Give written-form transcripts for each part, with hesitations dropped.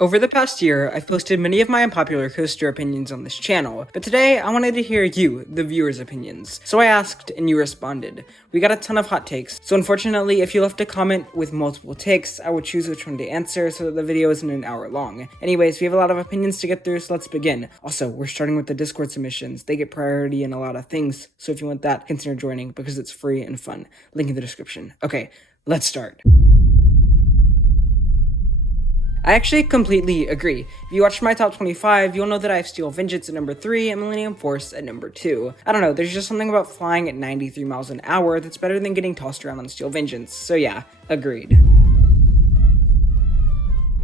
Over the past year, I've posted many of my unpopular coaster opinions on this channel, but today I wanted to hear you, the viewers' opinions. So I asked, and you responded. We got a ton of hot takes, so unfortunately, if you left a comment with multiple takes, I would choose which one to answer so that the video isn't an hour long. Anyways, we have a lot of opinions to get through, so let's begin. Also, we're starting with the Discord submissions. They get priority in a lot of things, so if you want that, consider joining because it's free and fun. Link in the description. Okay, let's start. I actually completely agree. If you watched my top 25, you'll know that I have Steel Vengeance at number 3 and Millennium Force at number 2. I don't know, there's just something about flying at 93 miles an hour that's better than getting tossed around on Steel Vengeance, so yeah, agreed.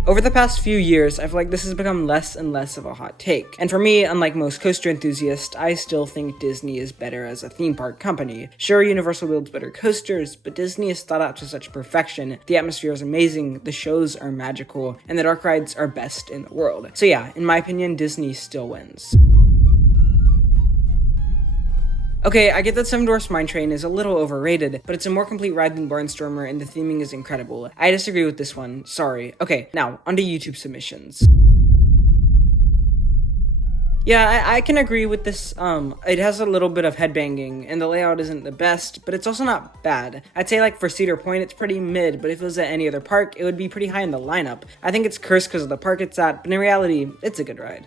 Over the past few years, I feel like this has become less and less of a hot take. And for me, unlike most coaster enthusiasts, I still think Disney is better as a theme park company. Sure, Universal builds better coasters, but Disney is thought out to such perfection, the atmosphere is amazing, the shows are magical, and the dark rides are best in the world. So yeah, in my opinion, Disney still wins. Okay, I get that Seven Dwarfs Mine Train is a little overrated, but it's a more complete ride than Barnstormer and the theming is incredible. I disagree with this one, sorry. Okay, now, onto YouTube submissions. Yeah, I can agree with this. It has a little bit of headbanging, and the layout isn't the best, but it's also not bad. I'd say like for Cedar Point, it's pretty mid, but if it was at any other park, it would be pretty high in the lineup. I think it's cursed because of the park it's at, but in reality, it's a good ride.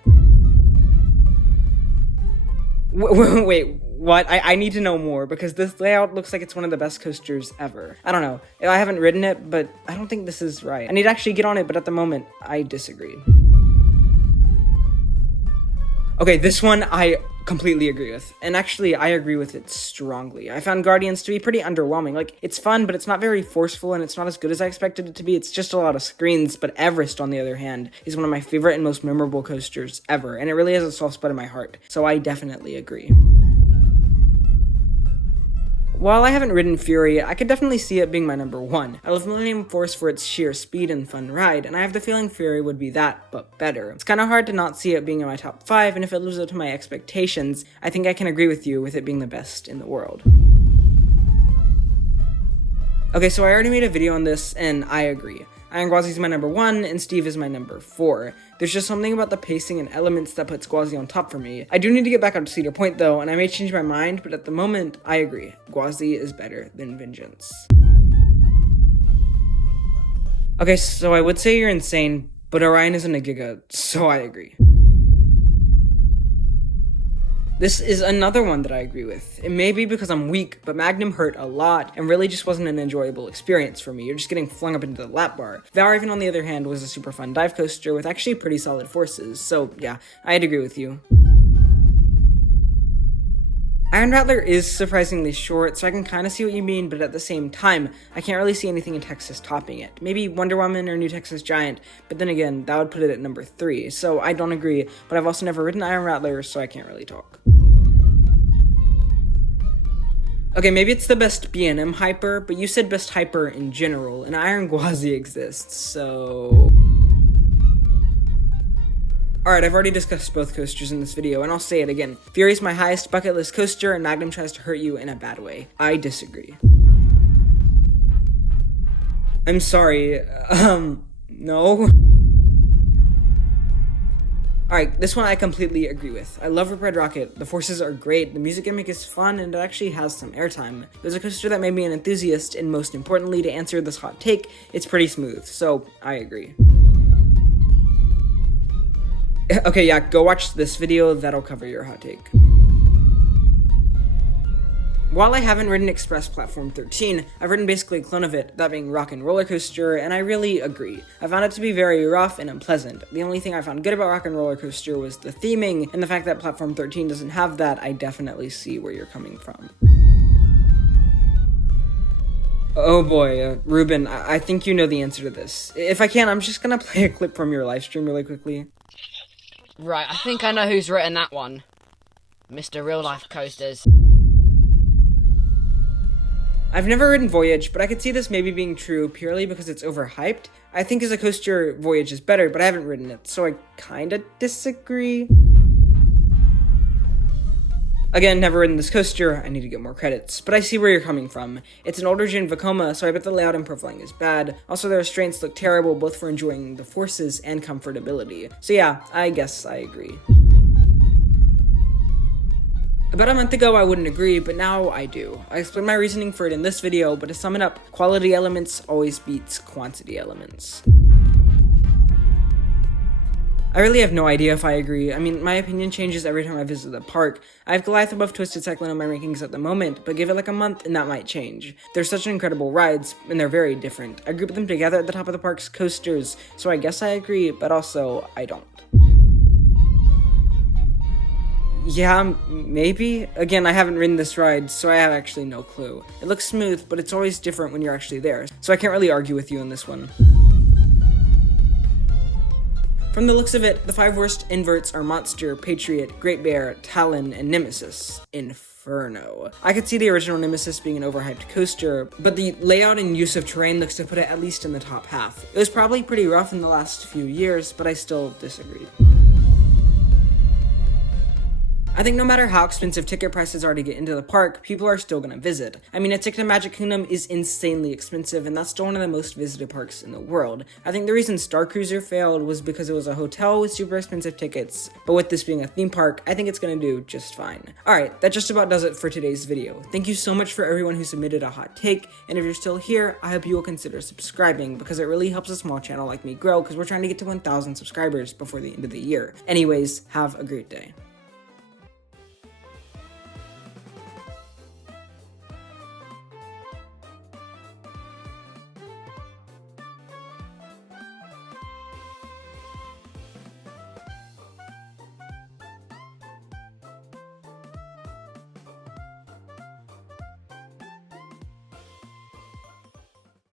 Wait, what? I need to know more, because this layout looks like it's one of the best coasters ever. I don't know. I haven't ridden it, but I don't think this is right. I need to actually get on it, but at the moment, I disagree. Okay, this one I completely agree with, and actually I agree with it strongly. I found Guardians to be pretty underwhelming. Like, it's fun, but it's not very forceful, and it's not as good as I expected it to be. It's just a lot of screens, but Everest, on the other hand, is one of my favorite and most memorable coasters ever, and it really has a soft spot in my heart, so I definitely agree. While I haven't ridden Fury, I could definitely see it being my number 1. I love Millennium Force for its sheer speed and fun ride, and I have the feeling Fury would be that, but better. It's kind of hard to not see it being in my top 5, and if it lives up to my expectations, I think I can agree with you with it being the best in the world. Okay, so I already made a video on this, and I agree. Gwazi is my number 1, and Steve is my number 4. There's just something about the pacing and elements that puts Gwazi on top for me. I do need to get back up to Cedar Point though, and I may change my mind, but at the moment, I agree. Gwazi is better than Vengeance. Okay, so I would say you're insane, but Orion isn't a giga, so I agree. This is another one that I agree with. It may be because I'm weak, but Magnum hurt a lot and really just wasn't an enjoyable experience for me. You're just getting flung up into the lap bar. Valraven, on the other hand, was a super fun dive coaster with actually pretty solid forces, so yeah, I'd agree with you. Iron Rattler is surprisingly short, so I can kind of see what you mean, but at the same time, I can't really see anything in Texas topping it. Maybe Wonder Woman or New Texas Giant, but then again, that would put it at number 3, so I don't agree, but I've also never ridden Iron Rattler, so I can't really talk. Okay, maybe it's the best B&M hyper, but you said best hyper in general, and Iron Gwazi exists, so... Alright, I've already discussed both coasters in this video, and I'll say it again. Fury's my highest bucket list coaster, and Magnum tries to hurt you in a bad way. I disagree. I'm sorry, no? Alright, this one I completely agree with. I love Rip Red Rocket, the forces are great, the music gimmick is fun, and it actually has some airtime. It was a coaster that made me an enthusiast, and most importantly, to answer this hot take, it's pretty smooth, so I agree. Okay, yeah, go watch this video, that'll cover your hot take. While I haven't ridden Express Platform 13, I've ridden basically a clone of it, that being Rock 'n' Roller Coaster, and I really agree. I found it to be very rough and unpleasant. The only thing I found good about Rock 'n' Roller Coaster was the theming, and the fact that Platform 13 doesn't have that, I definitely see where you're coming from. Oh boy, Ruben, I think you know the answer to this. If I can, I'm just gonna play a clip from your live stream really quickly. Right, I think I know who's written that one. Mr. Real Life Coasters. I've never ridden Voyage, but I could see this maybe being true purely because it's overhyped. I think as a coaster, Voyage is better, but I haven't ridden it, so I kinda disagree. Again, never ridden this coaster, I need to get more credits, but I see where you're coming from. It's an older gen Vekoma, so I bet the layout and profiling is bad. Also, the restraints look terrible both for enjoying the forces and comfortability. So yeah, I guess I agree. About a month ago, I wouldn't agree, but now I do. I explained my reasoning for it in this video, but to sum it up, quality elements always beats quantity elements. I really have no idea if I agree. I mean, my opinion changes every time I visit the park. I have Goliath above Twisted Cyclone in my rankings at the moment, but give it like a month and that might change. They're such incredible rides, and they're very different. I group them together at the top of the park's coasters, so I guess I agree, but also I don't. Yeah, maybe? Again, I haven't ridden this ride, so I have actually no clue. It looks smooth, but it's always different when you're actually there, so I can't really argue with you on this one. From the looks of it, the 5 worst inverts are Monster, Patriot, Great Bear, Talon, and Nemesis. Inferno. I could see the original Nemesis being an overhyped coaster, but the layout and use of terrain looks to put it at least in the top half. It was probably pretty rough in the last few years, but I still disagreed. I think no matter how expensive ticket prices are to get into the park, people are still gonna visit. I mean, a ticket to Magic Kingdom is insanely expensive, and that's still one of the most visited parks in the world. I think the reason Star Cruiser failed was because it was a hotel with super expensive tickets, but with this being a theme park, I think it's gonna do just fine. Alright, that just about does it for today's video. Thank you so much for everyone who submitted a hot take, and if you're still here, I hope you will consider subscribing, because it really helps a small channel like me grow, because we're trying to get to 1,000 subscribers before the end of the year. Anyways, have a great day.